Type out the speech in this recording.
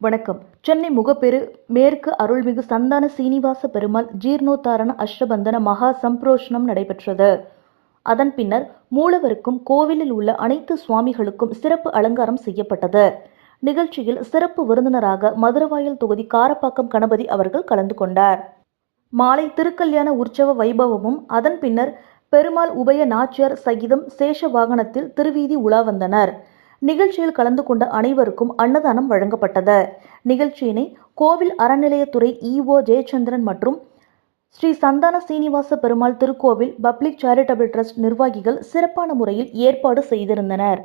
வணக்கம். சென்னை முகப்பெரு மேற்கு அருள்மிகு சந்தான சீனிவாச பெருமாள் ஜீர்ணோத்தாரண அஷ்டபந்தன மகா சம்பிரோஷனம் நடைபெற்றது. அதன் பின்னர் மூலவருக்கும் கோவிலில் உள்ள அனைத்து சுவாமிகளுக்கும் சிறப்பு அலங்காரம் செய்யப்பட்டது. நிகழ்ச்சியில் சிறப்பு விருந்தினராக மதுரவாயல் தொகுதி காரப்பாக்கம் கணபதி அவர்கள் கலந்து கொண்டார். மாலை திருக்கல்யாண உற்சவ வைபவமும் அதன் பின்னர் பெருமாள் உபய நாச்சியார் சகிதம் சேஷ வாகனத்தில் திருவீதி உலா வந்தனர். நிகழ்ச்சியில் கலந்து கொண்ட அனைவருக்கும் அன்னதானம் வழங்கப்பட்டது. நிகழ்ச்சியினை கோவில் அறநிலையத்துறை இஓ ஜெயச்சந்திரன் மற்றும் ஸ்ரீ சந்தான சீனிவாச பெருமாள் திருக்கோவில் பப்ளிக் சேரிட்டபிள் ட்ரஸ்ட் நிர்வாகிகள் சிறப்பான முறையில் ஏற்பாடு செய்திருந்தனர்.